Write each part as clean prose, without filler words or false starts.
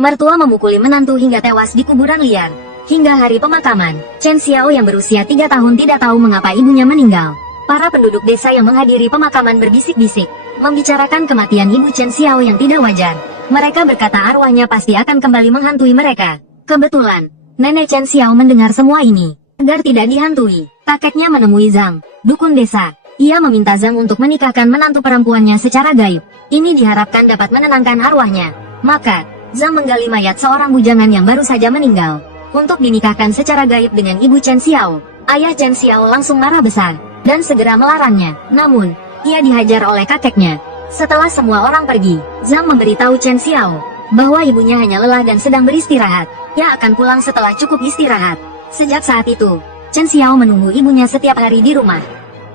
Mertua memukuli menantu hingga tewas di kuburan liar. Hingga hari pemakaman, Chen Xiao yang berusia 3 tahun tidak tahu mengapa ibunya meninggal. Para penduduk desa yang menghadiri pemakaman berbisik-bisik, membicarakan kematian ibu Chen Xiao yang tidak wajar. Mereka berkata arwahnya pasti akan kembali menghantui mereka. Kebetulan, nenek Chen Xiao mendengar semua ini. Agar tidak dihantui, kakeknya menemui Zhang, dukun desa. Ia meminta Zhang untuk menikahkan menantu perempuannya secara gaib. Ini diharapkan dapat menenangkan arwahnya. Maka, Zhang menggali mayat seorang bujangan yang baru saja meninggal untuk dinikahkan secara gaib dengan ibu Chen Xiao. Ayah Chen Xiao langsung marah besar dan segera melarangnya. Namun, ia dihajar oleh kakeknya. Setelah semua orang pergi, Zhang memberitahu Chen Xiao bahwa ibunya hanya lelah dan sedang beristirahat. Ia akan pulang setelah cukup istirahat. Sejak saat itu, Chen Xiao menunggu ibunya setiap hari di rumah.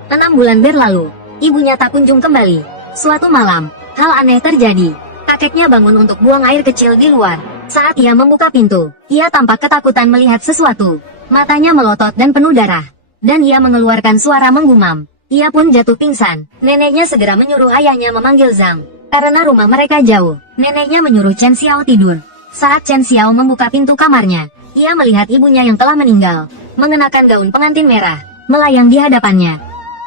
6 bulan berlalu, ibunya tak kunjung kembali. Suatu malam, hal aneh terjadi. Kakeknya bangun untuk buang air kecil di luar. Saat ia membuka pintu, ia tampak ketakutan melihat sesuatu. Matanya melotot dan penuh darah. Dan ia mengeluarkan suara menggumam. Ia pun jatuh pingsan. Neneknya segera menyuruh ayahnya memanggil Zhang. Karena rumah mereka jauh, neneknya menyuruh Chen Xiao tidur. Saat Chen Xiao membuka pintu kamarnya, ia melihat ibunya yang telah meninggal, mengenakan gaun pengantin merah, melayang di hadapannya.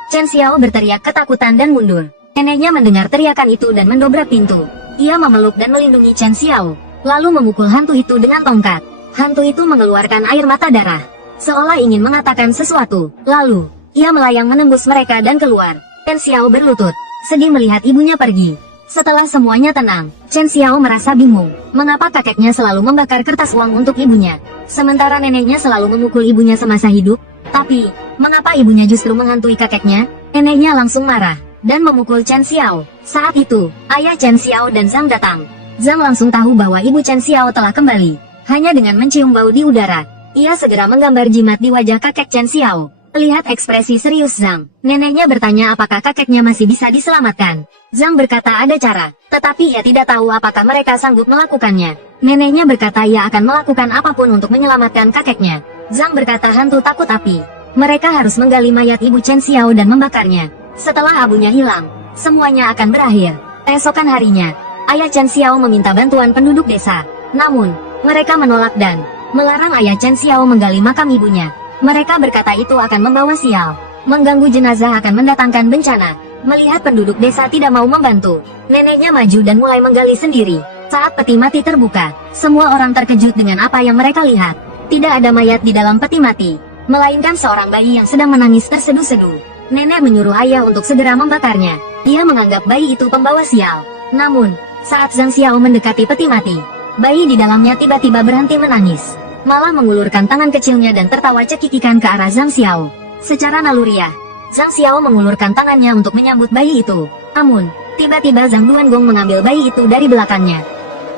Chen Xiao berteriak ketakutan dan mundur. Neneknya mendengar teriakan itu dan mendobrak pintu. Ia memeluk dan melindungi Chen Xiao, lalu memukul hantu itu dengan tongkat. Hantu itu mengeluarkan air mata darah, seolah ingin mengatakan sesuatu. Lalu, ia melayang menembus mereka dan keluar. Chen Xiao berlutut, sedih melihat ibunya pergi. Setelah semuanya tenang, Chen Xiao merasa bingung, mengapa kakeknya selalu membakar kertas uang untuk ibunya, sementara neneknya selalu memukul ibunya semasa hidup. Tapi, mengapa ibunya justru menghantui kakeknya? Neneknya langsung marah dan memukul Chen Xiao. Saat itu, ayah Chen Xiao dan Zhang datang. Zhang langsung tahu bahwa ibu Chen Xiao telah kembali. Hanya dengan mencium bau di udara, ia segera menggambar jimat di wajah kakek Chen Xiao. Melihat ekspresi serius Zhang, neneknya bertanya apakah kakeknya masih bisa diselamatkan. Zhang berkata ada cara, tetapi ia tidak tahu apakah mereka sanggup melakukannya. Neneknya berkata ia akan melakukan apapun untuk menyelamatkan kakeknya. Zhang berkata hantu takut api. Mereka harus menggali mayat ibu Chen Xiao dan membakarnya. Setelah abunya hilang, semuanya akan berakhir. Esokan harinya, ayah Chen Xiao meminta bantuan penduduk desa. Namun, mereka menolak dan melarang ayah Chen Xiao menggali makam ibunya. Mereka berkata itu akan membawa sial. Mengganggu jenazah akan mendatangkan bencana. Melihat penduduk desa tidak mau membantu, neneknya maju dan mulai menggali sendiri. Saat peti mati terbuka, semua orang terkejut dengan apa yang mereka lihat. Tidak ada mayat di dalam peti mati, melainkan seorang bayi yang sedang menangis terseduh-seduh. Nenek menyuruh ayah untuk segera membakarnya. Ia menganggap bayi itu pembawa sial. Namun, saat Zhang Xiao mendekati peti mati, bayi di dalamnya tiba-tiba berhenti menangis, malah mengulurkan tangan kecilnya dan tertawa cekikikan ke arah Zhang Xiao. Secara naluriah, Zhang Xiao mengulurkan tangannya untuk menyambut bayi itu. Namun, tiba-tiba Zhang Duangong mengambil bayi itu dari belakangnya,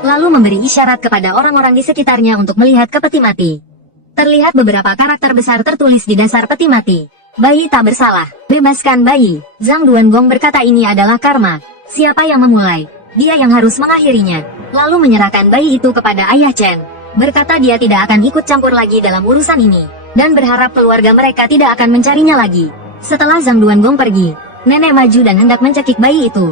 lalu memberi isyarat kepada orang-orang di sekitarnya untuk melihat ke peti mati. Terlihat beberapa karakter besar tertulis di dasar peti mati. Bayi tak bersalah, bebaskan bayi. Zhang Duangong berkata ini adalah karma. Siapa yang memulai, dia yang harus mengakhirinya. Lalu menyerahkan bayi itu kepada ayah Chen. Berkata dia tidak akan ikut campur lagi dalam urusan ini, dan berharap keluarga mereka tidak akan mencarinya lagi. Setelah Zhang Duangong pergi, nenek maju dan hendak mencekik bayi itu.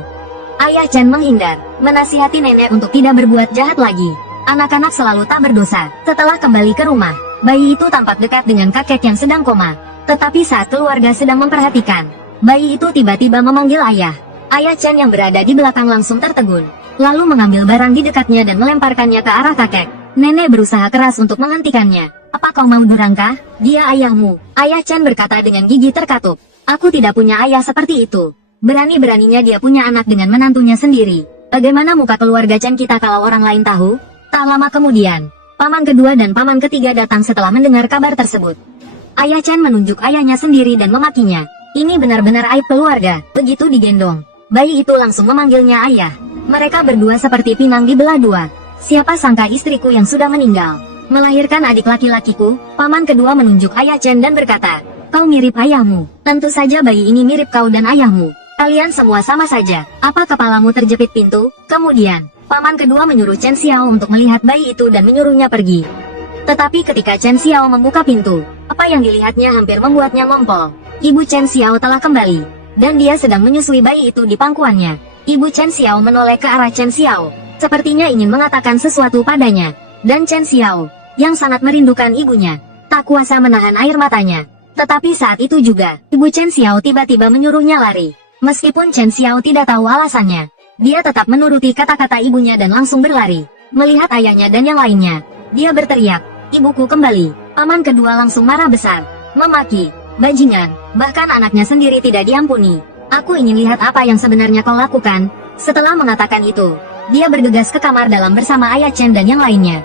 Ayah Chen menghindar, menasihati nenek untuk tidak berbuat jahat lagi. Anak-anak selalu tak berdosa. Setelah kembali ke rumah, bayi itu tampak dekat dengan kakek yang sedang koma. Tetapi saat keluarga sedang memperhatikan, bayi itu tiba-tiba memanggil ayah. Ayah Chen yang berada di belakang langsung tertegun, lalu mengambil barang di dekatnya dan melemparkannya ke arah kakek. Nenek berusaha keras untuk menghentikannya. Apa kau mau durangkah? Dia ayahmu. Ayah Chen berkata dengan gigi terkatup. Aku tidak punya ayah seperti itu. Berani-beraninya dia punya anak dengan menantunya sendiri. Bagaimana muka keluarga Chen kita kalau orang lain tahu? Tak lama kemudian, paman kedua dan paman ketiga datang setelah mendengar kabar tersebut. Ayah Chen menunjuk ayahnya sendiri dan memakinya. Ini benar-benar aib keluarga. Begitu digendong, bayi itu langsung memanggilnya ayah. Mereka berdua seperti pinang dibelah dua. Siapa sangka istriku yang sudah meninggal melahirkan adik laki-lakiku. Paman kedua menunjuk ayah Chen dan berkata, kau mirip ayahmu. Tentu saja bayi ini mirip kau dan ayahmu. Kalian semua sama saja. Apa kepalamu terjepit pintu? Kemudian, paman kedua menyuruh Chen Xiao untuk melihat bayi itu dan menyuruhnya pergi. Tetapi ketika Chen Xiao membuka pintu, apa yang dilihatnya hampir membuatnya ngompol. Ibu Chen Xiao telah kembali, dan dia sedang menyusui bayi itu di pangkuannya. Ibu Chen Xiao menoleh ke arah Chen Xiao. sepertinya ingin mengatakan sesuatu padanya. Dan Chen Xiao, yang sangat merindukan ibunya, tak kuasa menahan air matanya. Tetapi saat itu juga, ibu Chen Xiao tiba-tiba menyuruhnya lari. Meskipun Chen Xiao tidak tahu alasannya, dia tetap menuruti kata-kata ibunya dan langsung berlari. Melihat ayahnya dan yang lainnya, dia berteriak, "Ibuku kembali!" Paman kedua langsung marah besar, memaki, "Bajingan, bahkan anaknya sendiri tidak diampuni. Aku ingin lihat apa yang sebenarnya kau lakukan." Setelah mengatakan itu, dia bergegas ke kamar dalam bersama ayah Chen dan yang lainnya.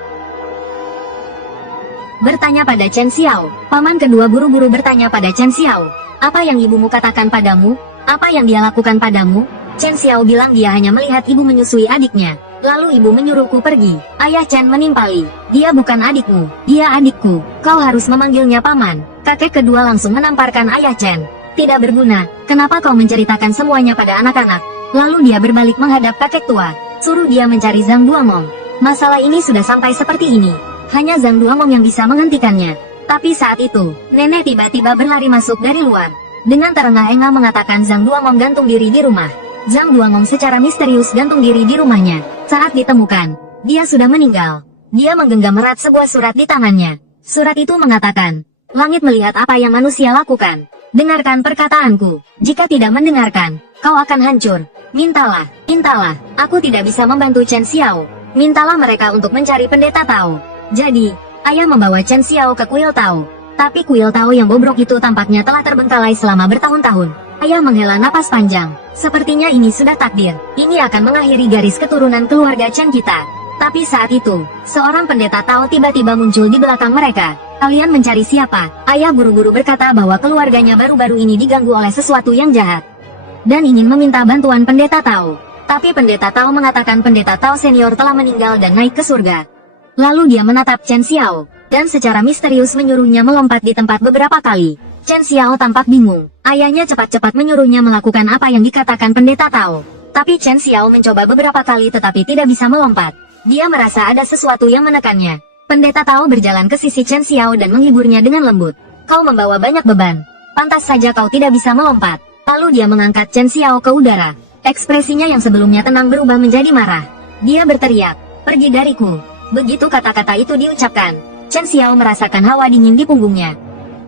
Bertanya pada Chen Xiao, paman kedua buru-buru bertanya pada Chen Xiao, "Apa yang ibumu katakan padamu? Apa yang dia lakukan padamu?" Chen Xiao bilang dia hanya melihat ibu menyusui adiknya. Lalu ibu menyuruhku pergi. Ayah Chen menimpali, "Dia bukan adikmu, dia adikku. Kau harus memanggilnya paman." Kakek kedua langsung menamparkan ayah Chen. "Tidak berguna, kenapa kau menceritakan semuanya pada anak-anak?" Lalu dia berbalik menghadap kakek tua. "Suruh dia mencari Zhang Duamong. Masalah ini sudah sampai seperti ini. Hanya Zhang Duamong yang bisa menghentikannya." Tapi saat itu, nenek tiba-tiba berlari masuk dari luar. Dengan terengah-engah mengatakan Zhang Duamong gantung diri di rumah. Zhang Duamong secara misterius gantung diri di rumahnya. Saat ditemukan, dia sudah meninggal. Dia menggenggam erat sebuah surat di tangannya. Surat itu mengatakan, "Langit melihat apa yang manusia lakukan. Dengarkan perkataanku. Jika tidak mendengarkan, kau akan hancur. Mintalah, mintalah. Aku tidak bisa membantu Chen Xiao. Mintalah mereka untuk mencari pendeta Tao." Jadi, ayah membawa Chen Xiao ke kuil Tao. Tapi kuil Tao yang bobrok itu tampaknya telah terbengkalai selama bertahun-tahun. Ayah menghela napas panjang. Sepertinya ini sudah takdir. Ini akan mengakhiri garis keturunan keluarga Chen kita. Tapi saat itu, seorang pendeta Tao tiba-tiba muncul di belakang mereka. "Kalian mencari siapa?" Ayah buru-buru berkata bahwa keluarganya baru-baru ini diganggu oleh sesuatu yang jahat. Dan ingin meminta bantuan pendeta Tao. Tapi pendeta Tao mengatakan pendeta Tao senior telah meninggal dan naik ke surga. Lalu dia menatap Chen Xiao, dan secara misterius menyuruhnya melompat di tempat beberapa kali. Chen Xiao tampak bingung. Ayahnya cepat-cepat menyuruhnya melakukan apa yang dikatakan pendeta Tao. Tapi Chen Xiao mencoba beberapa kali tetapi tidak bisa melompat. Dia merasa ada sesuatu yang menekannya. Pendeta Tao berjalan ke sisi Chen Xiao dan menghiburnya dengan lembut. "Kau membawa banyak beban. Pantas saja kau tidak bisa melompat." Lalu dia mengangkat Chen Xiao ke udara. Ekspresinya yang sebelumnya tenang berubah menjadi marah. Dia berteriak, "Pergi dariku." Begitu kata-kata itu diucapkan, Chen Xiao merasakan hawa dingin di punggungnya.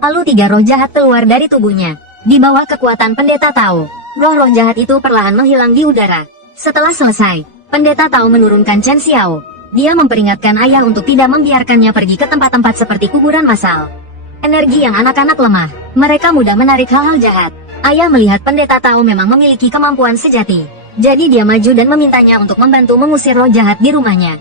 Lalu 3 roh jahat keluar dari tubuhnya. Di bawah kekuatan pendeta Tao, roh-roh jahat itu perlahan menghilang di udara. Setelah selesai, pendeta Tao menurunkan Chen Xiao. Dia memperingatkan ayah untuk tidak membiarkannya pergi ke tempat-tempat seperti kuburan massal. Energi yang anak-anak lemah, mereka mudah menarik hal-hal jahat. Ayah melihat pendeta Tao memang memiliki kemampuan sejati. Jadi dia maju dan memintanya untuk membantu mengusir roh jahat di rumahnya.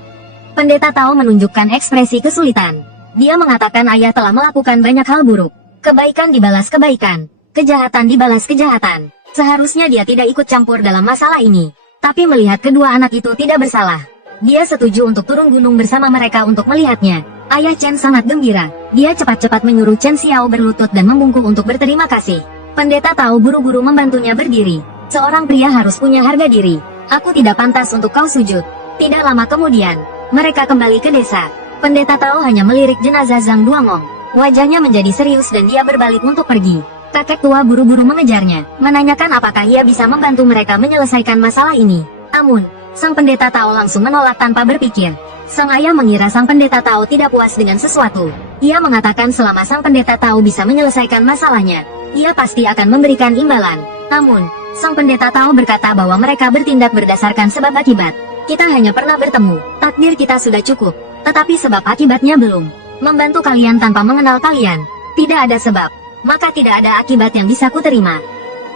Pendeta Tao menunjukkan ekspresi kesulitan. Dia mengatakan ayah telah melakukan banyak hal buruk. Kebaikan dibalas kebaikan, kejahatan dibalas kejahatan. Seharusnya dia tidak ikut campur dalam masalah ini. Tapi melihat kedua anak itu tidak bersalah, dia setuju untuk turun gunung bersama mereka untuk melihatnya. Ayah Chen sangat gembira. Dia cepat-cepat menyuruh Chen Xiao berlutut dan membungkuk untuk berterima kasih. Pendeta Tao buru-buru membantunya berdiri. Seorang pria harus punya harga diri. "Aku tidak pantas untuk kau sujud." Tidak lama kemudian, mereka kembali ke desa. Pendeta Tao hanya melirik jenazah Zhang Duamong. Wajahnya menjadi serius dan dia berbalik untuk pergi. Kakek tua buru-buru mengejarnya, menanyakan apakah ia bisa membantu mereka menyelesaikan masalah ini. Namun, sang pendeta Tao langsung menolak tanpa berpikir. Sang ayah mengira sang pendeta Tao tidak puas dengan sesuatu. Ia mengatakan selama sang pendeta Tao bisa menyelesaikan masalahnya, ia pasti akan memberikan imbalan. Namun, sang pendeta Tao berkata bahwa mereka bertindak berdasarkan sebab akibat. "Kita hanya pernah bertemu, takdir kita sudah cukup. Tetapi sebab akibatnya belum. Membantu kalian tanpa mengenal kalian. Tidak ada sebab, maka tidak ada akibat yang bisa kuterima."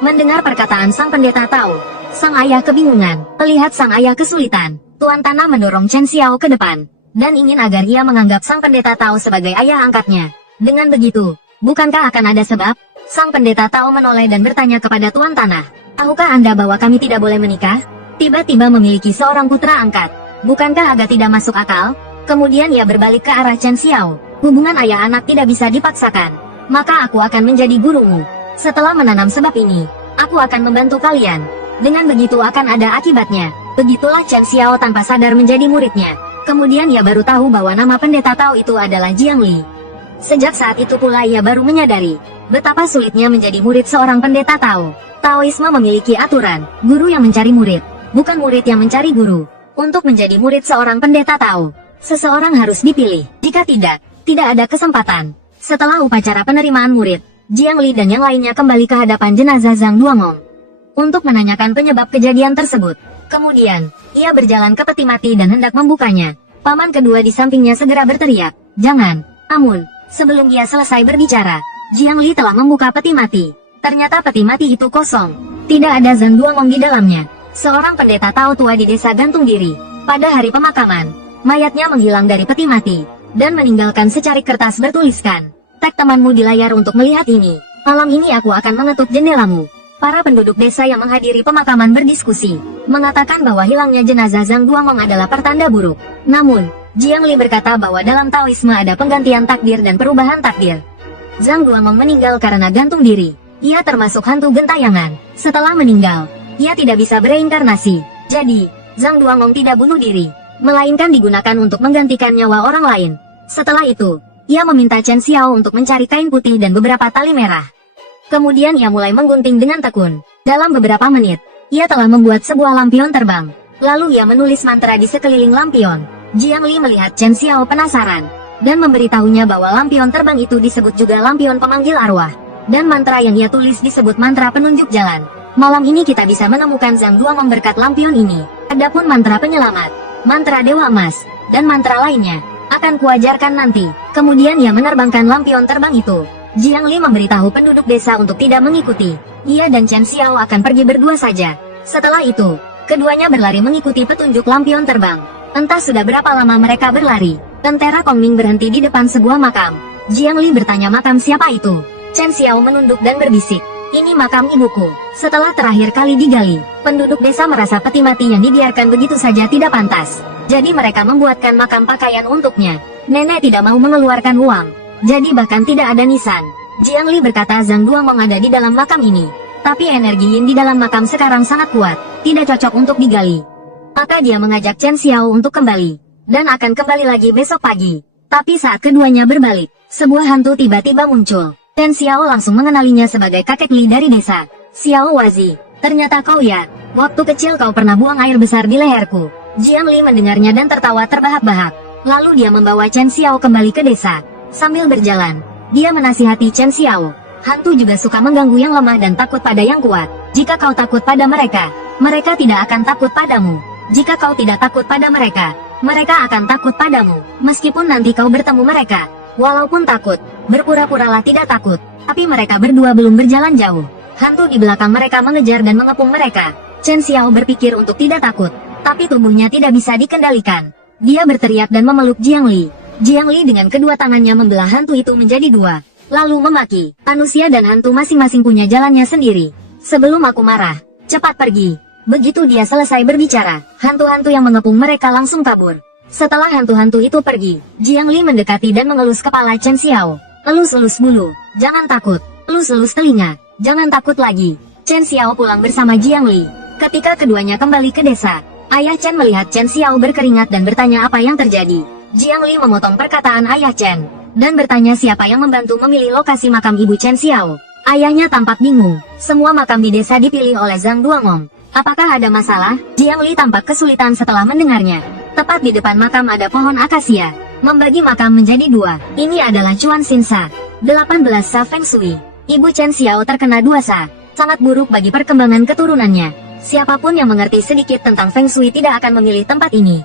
Mendengar perkataan sang pendeta Tao, sang ayah kebingungan. Melihat sang ayah kesulitan, Tuan Tanah mendorong Chen Xiao ke depan, dan ingin agar ia menganggap sang pendeta Tao sebagai ayah angkatnya. Dengan begitu, bukankah akan ada sebab? Sang pendeta Tao menoleh dan bertanya kepada Tuan Tanah, "Tahukah Anda bahwa kami tidak boleh menikah? Tiba-tiba memiliki seorang putra angkat. Bukankah agak tidak masuk akal?" Kemudian ia berbalik ke arah Chen Xiao. "Hubungan ayah anak tidak bisa dipaksakan. Maka aku akan menjadi gurumu. Setelah menanam sebab ini, aku akan membantu kalian. Dengan begitu akan ada akibatnya." Begitulah Chen Xiao tanpa sadar menjadi muridnya. Kemudian ia baru tahu bahwa nama pendeta Tao itu adalah Jiang Li. Sejak saat itu pula ia baru menyadari betapa sulitnya menjadi murid seorang pendeta Tao. Taoisme memiliki aturan, guru yang mencari murid, bukan murid yang mencari guru. Untuk menjadi murid seorang pendeta Tao, seseorang harus dipilih. Jika tidak, tidak ada kesempatan. Setelah upacara penerimaan murid, Jiang Li dan yang lainnya kembali ke hadapan jenazah Zhang Duangong untuk menanyakan penyebab kejadian tersebut. Kemudian, ia berjalan ke peti mati dan hendak membukanya. Paman kedua di sampingnya segera berteriak, "Jangan!" Namun, sebelum ia selesai berbicara, Jiang Li telah membuka peti mati. Ternyata peti mati itu kosong. Tidak ada Zhang Duangong di dalamnya. Seorang pendeta Tao tua di desa gantung diri. Pada hari pemakaman, mayatnya menghilang dari peti mati dan meninggalkan secarik kertas bertuliskan, "Tag temanmu di layar untuk melihat ini. Malam ini aku akan mengetuk jendelamu." Para penduduk desa yang menghadiri pemakaman berdiskusi, mengatakan bahwa hilangnya jenazah Zhang Duangong adalah pertanda buruk. Namun, Jiang Li berkata bahwa dalam Taoisme ada penggantian takdir dan perubahan takdir. Zhang Duangong meninggal karena gantung diri. Ia termasuk hantu gentayangan. Setelah meninggal, ia tidak bisa bereinkarnasi. Jadi, Zhang Duangong tidak bunuh diri, melainkan digunakan untuk menggantikan nyawa orang lain. Setelah itu, ia meminta Chen Xiao untuk mencari kain putih dan beberapa tali merah. Kemudian ia mulai menggunting dengan tekun. Dalam beberapa menit, ia telah membuat sebuah lampion terbang. Lalu ia menulis mantra di sekeliling lampion. Jiang Li melihat Chen Xiao penasaran, dan memberitahunya bahwa lampion terbang itu disebut juga lampion pemanggil arwah. Dan mantra yang ia tulis disebut mantra penunjuk jalan. Malam ini kita bisa menemukan Zhang Duangong berkat lampion ini. Adapun mantra penyelamat, mantra Dewa Emas, dan mantra lainnya, akan kuajarkan nanti. Kemudian ia menerbangkan lampion terbang itu. Jiang Li memberitahu penduduk desa untuk tidak mengikuti. Ia dan Chen Xiao akan pergi berdua saja. Setelah itu, keduanya berlari mengikuti petunjuk lampion terbang. Entah sudah berapa lama mereka berlari. Tentara Kongming berhenti di depan sebuah makam. Jiang Li bertanya makam siapa itu. Chen Xiao menunduk dan berbisik, "Ini makam ibuku." Setelah terakhir kali digali, penduduk desa merasa peti mati yang dibiarkan begitu saja tidak pantas. Jadi mereka membuatkan makam pakaian untuknya. Nenek tidak mau mengeluarkan uang. Jadi bahkan tidak ada nisan. Jiang Li berkata Zhang Duangong ada di dalam makam ini. Tapi energi yin di dalam makam sekarang sangat kuat, tidak cocok untuk digali. Maka dia mengajak Chen Xiao untuk kembali, dan akan kembali lagi besok pagi. Tapi saat keduanya berbalik, sebuah hantu tiba-tiba muncul. Chen Xiao langsung mengenalinya sebagai kakek Li dari desa. "Xiao Wazi, ternyata kau ya. Waktu kecil kau pernah buang air besar di leherku." Jiang Li mendengarnya dan tertawa terbahak-bahak. Lalu dia membawa Chen Xiao kembali ke desa. Sambil berjalan, dia menasihati Chen Xiao. "Hantu juga suka mengganggu yang lemah dan takut pada yang kuat. Jika kau takut pada mereka, mereka tidak akan takut padamu. Jika kau tidak takut pada mereka, mereka akan takut padamu. Meskipun nanti kau bertemu mereka, walaupun takut, berpura-puralah tidak takut." Tapi mereka berdua belum berjalan jauh. Hantu di belakang mereka mengejar dan mengepung mereka. Chen Xiao berpikir untuk tidak takut, tapi tubuhnya tidak bisa dikendalikan. Dia berteriak dan memeluk Jiang Li. Jiang Li dengan kedua tangannya membelah hantu itu menjadi dua, lalu memaki, "Manusia dan hantu masing-masing punya jalannya sendiri. Sebelum aku marah, cepat pergi." Begitu dia selesai berbicara, hantu-hantu yang mengepung mereka langsung kabur. Setelah hantu-hantu itu pergi, Jiang Li mendekati dan mengelus kepala Chen Xiao. "Elus-elus bulu, jangan takut. Elus-elus telinga, jangan takut lagi." Chen Xiao pulang bersama Jiang Li. Ketika keduanya kembali ke desa, ayah Chen melihat Chen Xiao berkeringat dan bertanya apa yang terjadi. Jiang Li memotong perkataan ayah Chen, dan bertanya siapa yang membantu memilih lokasi makam ibu Chen Xiao. Ayahnya tampak bingung. Semua makam di desa dipilih oleh Zhang Duangong. Apakah ada masalah? Jiang Li tampak kesulitan setelah mendengarnya. Tepat di depan makam ada pohon akasia. Membagi makam menjadi dua. Ini adalah Chuan Xin Sa, 18 Sa Feng Shui. Ibu Chen Xiao terkena 2 Sa. Sangat buruk bagi perkembangan keturunannya. Siapapun yang mengerti sedikit tentang Feng Shui tidak akan memilih tempat ini.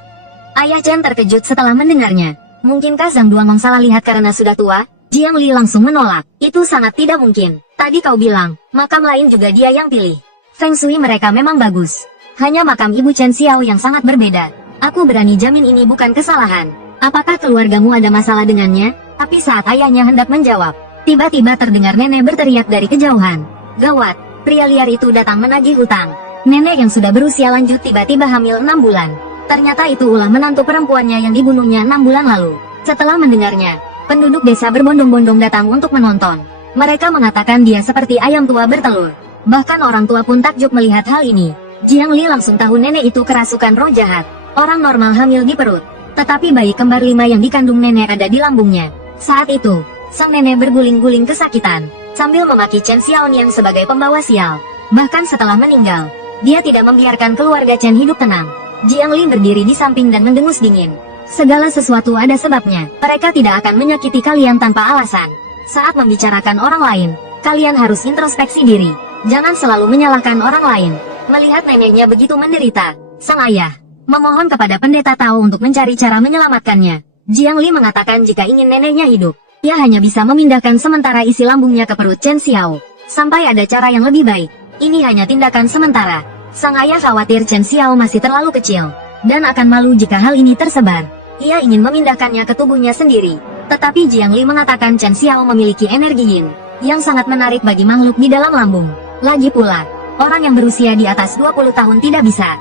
Ayah Chen terkejut setelah mendengarnya. Mungkinkah Zhang Duangong salah lihat karena sudah tua? Jiang Li langsung menolak. Itu sangat tidak mungkin. Tadi kau bilang, makam lain juga dia yang pilih. Feng Shui mereka memang bagus. Hanya makam ibu Chen Xiao yang sangat berbeda. Aku berani jamin ini bukan kesalahan. Apakah keluargamu ada masalah dengannya? Tapi saat ayahnya hendak menjawab, tiba-tiba terdengar nenek berteriak dari kejauhan. Gawat, pria liar itu datang menagih hutang. Nenek yang sudah berusia lanjut tiba-tiba hamil 6 bulan. Ternyata itu ulah menantu perempuannya yang dibunuhnya 6 bulan lalu. Setelah mendengarnya, penduduk desa berbondong-bondong datang untuk menonton. Mereka mengatakan dia seperti ayam tua bertelur. Bahkan orang tua pun takjub melihat hal ini. Jiang Li langsung tahu nenek itu kerasukan roh jahat. Orang normal hamil di perut, tetapi bayi kembar 5 yang dikandung nenek ada di lambungnya. Saat itu, sang nenek berguling-guling kesakitan, sambil memaki Chen Xiaonian sebagai pembawa sial. Bahkan setelah meninggal, dia tidak membiarkan keluarga Chen hidup tenang. Jiang Li berdiri di samping dan mendengus dingin. Segala sesuatu ada sebabnya. Mereka tidak akan menyakiti kalian tanpa alasan. Saat membicarakan orang lain, kalian harus introspeksi diri. Jangan selalu menyalahkan orang lain. Melihat neneknya begitu menderita, sang ayah memohon kepada pendeta Tao untuk mencari cara menyelamatkannya. Jiang Li mengatakan jika ingin neneknya hidup, ia hanya bisa memindahkan sementara isi lambungnya ke perut Chen Xiao. Sampai ada cara yang lebih baik. Ini hanya tindakan sementara. Sang ayah khawatir Chen Xiao masih terlalu kecil, dan akan malu jika hal ini tersebar. Ia ingin memindahkannya ke tubuhnya sendiri. Tetapi Jiang Li mengatakan Chen Xiao memiliki energi yin, yang sangat menarik bagi makhluk di dalam lambung. Lagi pula, orang yang berusia di atas 20 tahun tidak bisa.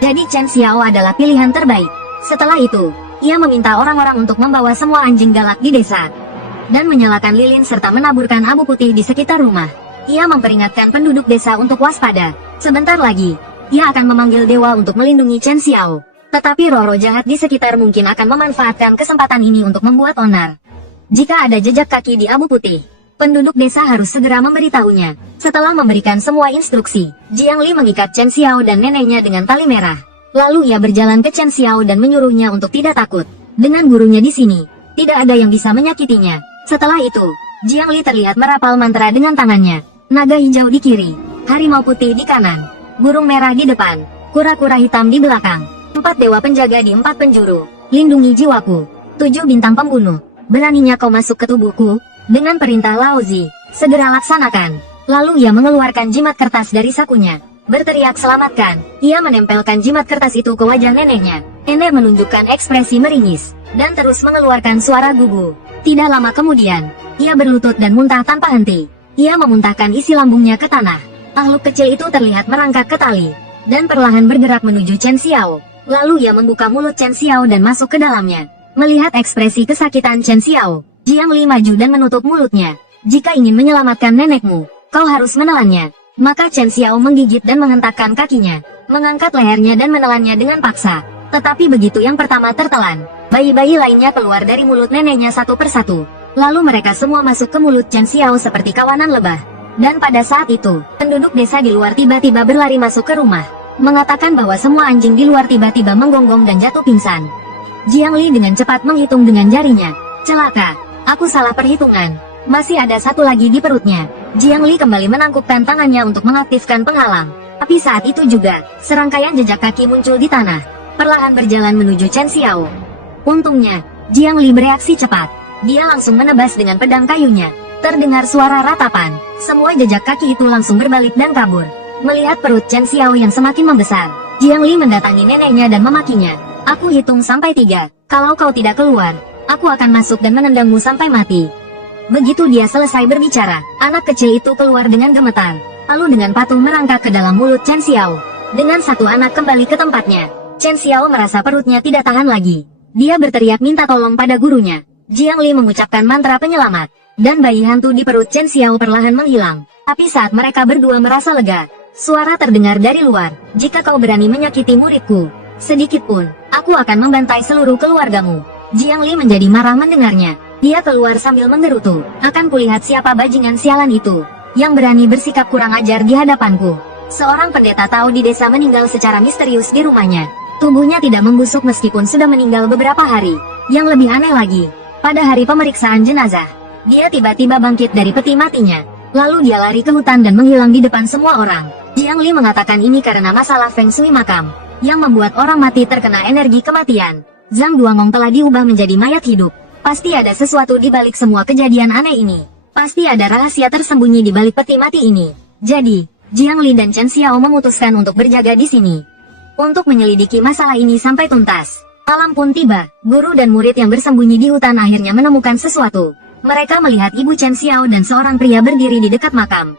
Jadi Chen Xiao adalah pilihan terbaik. Setelah itu, ia meminta orang-orang untuk membawa semua anjing galak di desa dan menyalakan lilin serta menaburkan abu putih di sekitar rumah. Ia memperingatkan penduduk desa untuk waspada. Sebentar lagi, ia akan memanggil dewa untuk melindungi Chen Xiao. Tetapi roh-roh jahat di sekitar mungkin akan memanfaatkan kesempatan ini untuk membuat onar. Jika ada jejak kaki di abu putih, penduduk desa harus segera memberitahunya. Setelah memberikan semua instruksi, Jiang Li mengikat Chen Xiao dan neneknya dengan tali merah. Lalu ia berjalan ke Chen Xiao dan menyuruhnya untuk tidak takut. Dengan gurunya di sini, tidak ada yang bisa menyakitinya. Setelah itu, Jiang Li terlihat merapal mantra dengan tangannya. Naga hijau di kiri, harimau putih di kanan, burung merah di depan, kura-kura hitam di belakang. 4 dewa penjaga di 4 penjuru. Lindungi jiwaku. 7 bintang pembunuh. Beraninya kau masuk ke tubuhku? Dengan perintah Lao Zi, segera laksanakan. Lalu ia mengeluarkan jimat kertas dari sakunya. Berteriak selamatkan. Ia menempelkan jimat kertas itu ke wajah neneknya. Nenek menunjukkan ekspresi meringis, dan terus mengeluarkan suara gugu. Tidak lama kemudian, ia berlutut dan muntah tanpa henti. Ia memuntahkan isi lambungnya ke tanah. Makhluk kecil itu terlihat merangkak ke tali, dan perlahan bergerak menuju Chen Xiao. Lalu ia membuka mulut Chen Xiao dan masuk ke dalamnya. Melihat ekspresi kesakitan Chen Xiao, Jiang Li maju dan menutup mulutnya. Jika ingin menyelamatkan nenekmu, kau harus menelannya. Maka Chen Xiao menggigit dan menghentakkan kakinya, mengangkat lehernya dan menelannya dengan paksa. Tetapi begitu yang pertama tertelan, bayi-bayi lainnya keluar dari mulut neneknya satu persatu. Lalu mereka semua masuk ke mulut Chen Xiao seperti kawanan lebah. Dan pada saat itu, penduduk desa di luar tiba-tiba berlari masuk ke rumah, mengatakan bahwa semua anjing di luar tiba-tiba menggonggong dan jatuh pingsan. Jiang Li dengan cepat menghitung dengan jarinya. Celaka, aku salah perhitungan. Masih ada satu lagi di perutnya. Jiang Li kembali menangkupkan tangannya untuk mengaktifkan penghalang. Tapi saat itu juga, serangkaian jejak kaki muncul di tanah, perlahan berjalan menuju Chen Xiao. Untungnya, Jiang Li bereaksi cepat. Dia langsung menebas dengan pedang kayunya. Terdengar suara ratapan. Semua jejak kaki itu langsung berbalik dan kabur. Melihat perut Chen Xiao yang semakin membesar, Jiang Li mendatangi neneknya dan memakinya. Aku hitung sampai 3. Kalau kau tidak keluar, aku akan masuk dan menendangmu sampai mati. Begitu dia selesai berbicara, anak kecil itu keluar dengan gemetar, lalu dengan patuh merangkak ke dalam mulut Chen Xiao. Dengan satu anak kembali ke tempatnya, Chen Xiao merasa perutnya tidak tahan lagi. Dia berteriak minta tolong pada gurunya. Jiang Li mengucapkan mantra penyelamat, dan bayi hantu di perut Chen Xiao perlahan menghilang. Tapi saat mereka berdua merasa lega, suara terdengar dari luar. Jika kau berani menyakiti muridku sedikit pun, aku akan membantai seluruh keluargamu. Jiang Li menjadi marah mendengarnya. Dia keluar sambil menggerutu. Akan kulihat siapa bajingan sialan itu yang berani bersikap kurang ajar di hadapanku. Seorang pendeta Tao di desa meninggal secara misterius di rumahnya. Tubuhnya tidak membusuk meskipun sudah meninggal beberapa hari. Yang lebih aneh lagi, pada hari pemeriksaan jenazah, dia tiba-tiba bangkit dari peti matinya. Lalu dia lari ke hutan dan menghilang di depan semua orang. Jiang Li mengatakan ini karena masalah feng shui makam, yang membuat orang mati terkena energi kematian. Zhang Duangong telah diubah menjadi mayat hidup. Pasti ada sesuatu di balik semua kejadian aneh ini. Pasti ada rahasia tersembunyi di balik peti mati ini. Jadi, Jiang Li dan Chen Xiao memutuskan untuk berjaga di sini untuk menyelidiki masalah ini sampai tuntas. Malam pun tiba, guru dan murid yang bersembunyi di hutan akhirnya menemukan sesuatu. Mereka melihat ibu Chen Xiao dan seorang pria berdiri di dekat makam.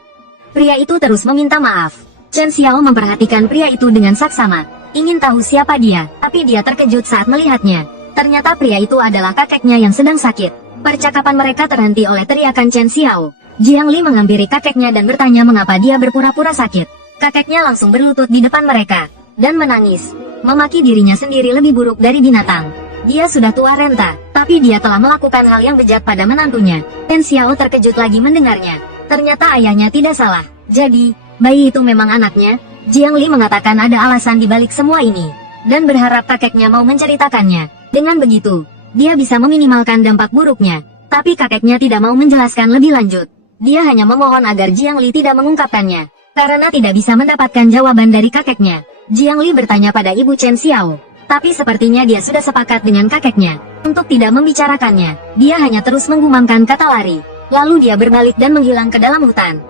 Pria itu terus meminta maaf. Chen Xiao memperhatikan pria itu dengan saksama, ingin tahu siapa dia, tapi dia terkejut saat melihatnya. Ternyata pria itu adalah kakeknya yang sedang sakit. Percakapan mereka terhenti oleh teriakan Chen Xiao. Jiang Li menghampiri kakeknya dan bertanya mengapa dia berpura-pura sakit. Kakeknya langsung berlutut di depan mereka, dan menangis, memaki dirinya sendiri lebih buruk dari binatang. Dia sudah tua renta, tapi dia telah melakukan hal yang bejat pada menantunya. Chen Xiao terkejut lagi mendengarnya. Ternyata ayahnya tidak salah. Jadi, bayi itu memang anaknya. Jiang Li mengatakan ada alasan di balik semua ini. dan berharap kakeknya mau menceritakannya. Dengan begitu, dia bisa meminimalkan dampak buruknya. Tapi kakeknya tidak mau menjelaskan lebih lanjut. Dia hanya memohon agar Jiang Li tidak mengungkapkannya. Karena tidak bisa mendapatkan jawaban dari kakeknya, Jiang Li bertanya pada Ibu Chen Xiao. Tapi sepertinya dia sudah sepakat dengan kakeknya untuk tidak membicarakannya. Dia hanya terus menggumamkan kata lari. Lalu dia berbalik dan menghilang ke dalam hutan.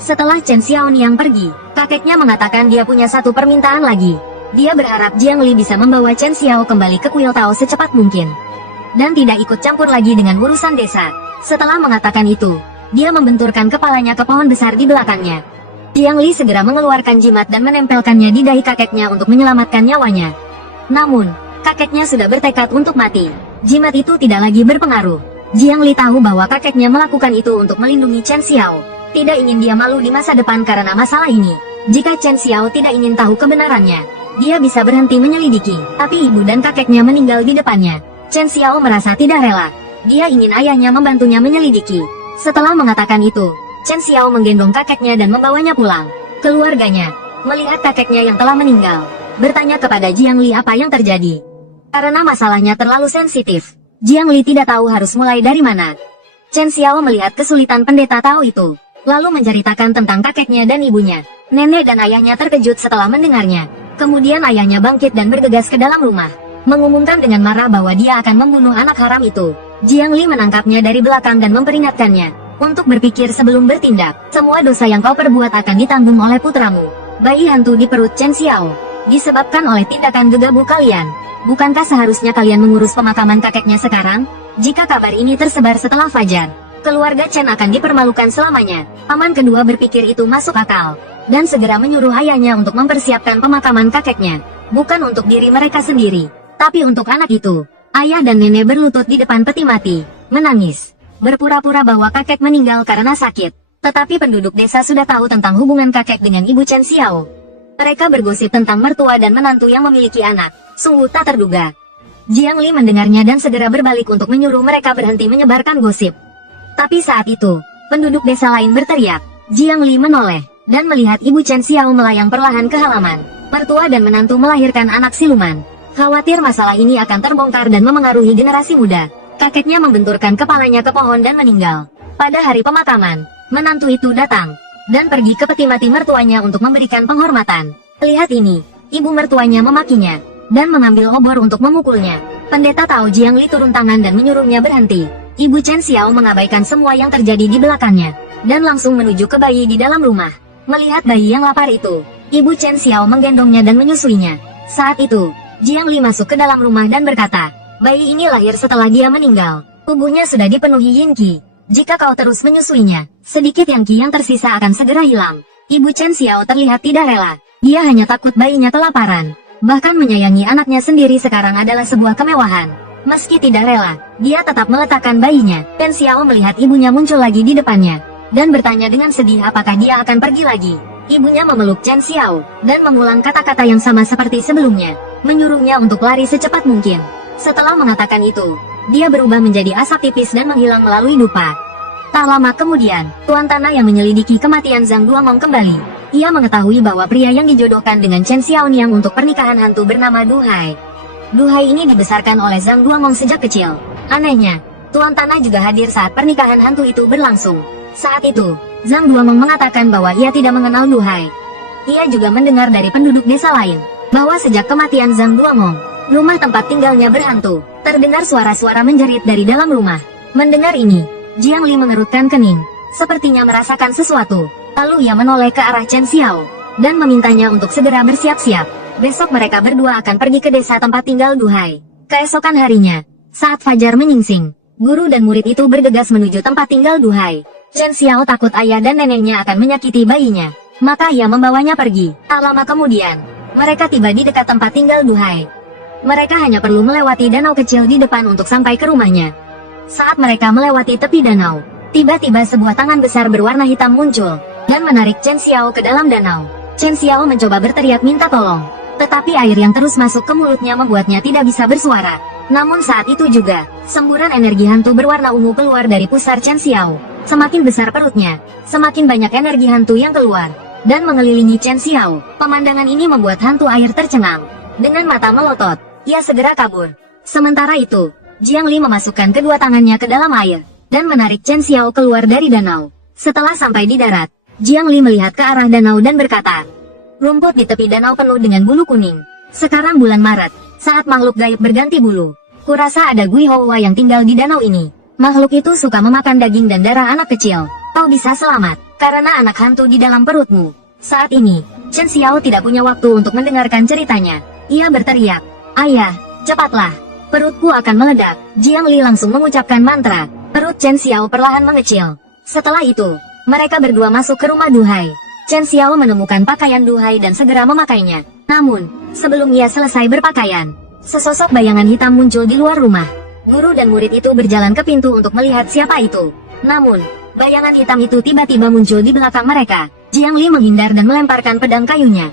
Setelah Chen Xiaoniang pergi, kakeknya mengatakan dia punya satu permintaan lagi. Dia berharap Jiang Li bisa membawa Chen Xiao kembali ke kuil Tao secepat mungkin. Dan tidak ikut campur lagi dengan urusan desa. Setelah mengatakan itu, dia membenturkan kepalanya ke pohon besar di belakangnya. Jiang Li segera mengeluarkan jimat dan menempelkannya di dahi kakeknya untuk menyelamatkan nyawanya. Namun, kakeknya sudah bertekad untuk mati. Jimat itu tidak lagi berpengaruh. Jiang Li tahu bahwa kakeknya melakukan itu untuk melindungi Chen Xiao. Tidak ingin dia malu di masa depan karena masalah ini. Jika Chen Xiao tidak ingin tahu kebenarannya, dia bisa berhenti menyelidiki. Tapi ibu dan kakeknya meninggal di depannya. Chen Xiao merasa tidak rela. Dia ingin ayahnya membantunya menyelidiki. Setelah mengatakan itu, Chen Xiao menggendong kakeknya dan membawanya pulang. Keluarganya, melihat kakeknya yang telah meninggal, bertanya kepada Jiang Li apa yang terjadi. Karena masalahnya terlalu sensitif, Jiang Li tidak tahu harus mulai dari mana. Chen Xiao melihat kesulitan pendeta Tao itu, lalu menceritakan tentang kakeknya dan ibunya. Nenek dan ayahnya terkejut setelah mendengarnya. Kemudian ayahnya bangkit dan bergegas ke dalam rumah, mengumumkan dengan marah bahwa dia akan membunuh anak haram itu. Jiang Li menangkapnya dari belakang dan memperingatkannya untuk berpikir sebelum bertindak. Semua dosa yang kau perbuat akan ditanggung oleh putramu. Bayi hantu di perut Chen Xiao disebabkan oleh tindakan gegabah kalian. Bukankah seharusnya kalian mengurus pemakaman kakeknya sekarang? Jika kabar ini tersebar setelah fajar, keluarga Chen akan dipermalukan selamanya. Paman kedua berpikir itu masuk akal, dan segera menyuruh ayahnya untuk mempersiapkan pemakaman kakeknya. Bukan untuk diri mereka sendiri, tapi untuk anak itu. Ayah dan nenek berlutut di depan peti mati, menangis, berpura-pura bahwa kakek meninggal karena sakit. Tetapi penduduk desa sudah tahu tentang hubungan kakek dengan Ibu Chen Xiao. Mereka bergosip tentang mertua dan menantu yang memiliki anak. Sungguh tak terduga. Jiang Li mendengarnya dan segera berbalik untuk menyuruh mereka berhenti menyebarkan gosip. Tapi saat itu, penduduk desa lain berteriak. Jiang Li menoleh, dan melihat Ibu Chen Xiao melayang perlahan ke halaman. Mertua dan menantu melahirkan anak siluman. Khawatir masalah ini akan terbongkar dan memengaruhi generasi muda, kakeknya membenturkan kepalanya ke pohon dan meninggal. Pada hari pemakaman, menantu itu datang dan pergi ke peti mati mertuanya untuk memberikan penghormatan. Lihat ini, ibu mertuanya memakinya dan mengambil obor untuk memukulnya. Pendeta Tao Jiang Li turun tangan dan menyuruhnya berhenti. Ibu Chen Xiao mengabaikan semua yang terjadi di belakangnya dan langsung menuju ke bayi di dalam rumah. Melihat bayi yang lapar itu, Ibu Chen Xiao menggendongnya dan menyusuinya. Saat itu, Jiang Li masuk ke dalam rumah dan berkata, bayi ini lahir setelah dia meninggal. Tubuhnya sudah dipenuhi yin qi. Jika kau terus menyusuinya, sedikit yang qi yang tersisa akan segera hilang. Ibu Chen Xiao terlihat tidak rela. Dia hanya takut bayinya kelaparan. Bahkan menyayangi anaknya sendiri sekarang adalah sebuah kemewahan. Meski tidak rela, dia tetap meletakkan bayinya. Chen Xiao melihat ibunya muncul lagi di depannya, dan bertanya dengan sedih apakah dia akan pergi lagi. Ibunya memeluk Chen Xiao, dan mengulang kata-kata yang sama seperti sebelumnya, menyuruhnya untuk lari secepat mungkin. Setelah mengatakan itu, dia berubah menjadi asap tipis dan menghilang melalui dupa. Tak lama kemudian, Tuan Tanah yang menyelidiki kematian Zhang Duomong kembali. Ia mengetahui bahwa pria yang dijodohkan dengan Chen Xiaoniang untuk pernikahan hantu bernama Duhai. Duhai ini dibesarkan oleh Zhang Duomong sejak kecil. Anehnya, Tuan Tanah juga hadir saat pernikahan hantu itu berlangsung. Saat itu, Zhang Duomong mengatakan bahwa ia tidak mengenal Duhai. Ia juga mendengar dari penduduk desa lain, bahwa sejak kematian Zhang Duomong, rumah tempat tinggalnya berhantu. Terdengar suara-suara menjerit dari dalam rumah. Mendengar ini, Jiang Li mengerutkan kening, sepertinya merasakan sesuatu. Lalu ia menoleh ke arah Chen Xiao, dan memintanya untuk segera bersiap-siap. Besok mereka berdua akan pergi ke desa tempat tinggal Duhai. Keesokan harinya, saat fajar menyingsing, guru dan murid itu bergegas menuju tempat tinggal Duhai. Chen Xiao takut ayah dan neneknya akan menyakiti bayinya, maka ia membawanya pergi. Tak lama kemudian, mereka tiba di dekat tempat tinggal Duhai. Mereka hanya perlu melewati danau kecil di depan untuk sampai ke rumahnya. Saat mereka melewati tepi danau, tiba-tiba sebuah tangan besar berwarna hitam muncul, dan menarik Chen Xiao ke dalam danau. Chen Xiao mencoba berteriak minta tolong, tetapi air yang terus masuk ke mulutnya membuatnya tidak bisa bersuara. Namun saat itu juga, semburan energi hantu berwarna ungu keluar dari pusar Chen Xiao. Semakin besar perutnya, semakin banyak energi hantu yang keluar. dan mengelilingi Chen Xiao. Pemandangan ini membuat hantu air tercengang. Dengan mata melotot, ia segera kabur. Sementara itu, Jiang Li memasukkan kedua tangannya ke dalam air, dan menarik Chen Xiao keluar dari danau. Setelah sampai di darat, Jiang Li melihat ke arah danau dan berkata, rumput di tepi danau penuh dengan bulu kuning. Sekarang bulan Maret, saat makhluk gaib berganti bulu. Kurasa ada Gui Houwa yang tinggal di danau ini. Makhluk itu suka memakan daging dan darah anak kecil. Kau bisa selamat, karena anak hantu di dalam perutmu. Saat ini, Chen Xiao tidak punya waktu untuk mendengarkan ceritanya. Ia berteriak, ayah, cepatlah. Perutku akan meledak. Jiang Li langsung mengucapkan mantra. Perut Chen Xiao perlahan mengecil. Setelah itu, mereka berdua masuk ke rumah duhai. Chen Xiao menemukan pakaian duhai dan segera memakainya. Namun, sebelum ia selesai berpakaian, sesosok bayangan hitam muncul di luar rumah. Guru dan murid itu berjalan ke pintu untuk melihat siapa itu. Namun, bayangan hitam itu tiba-tiba muncul di belakang mereka. Jiang Li menghindar dan melemparkan pedang kayunya.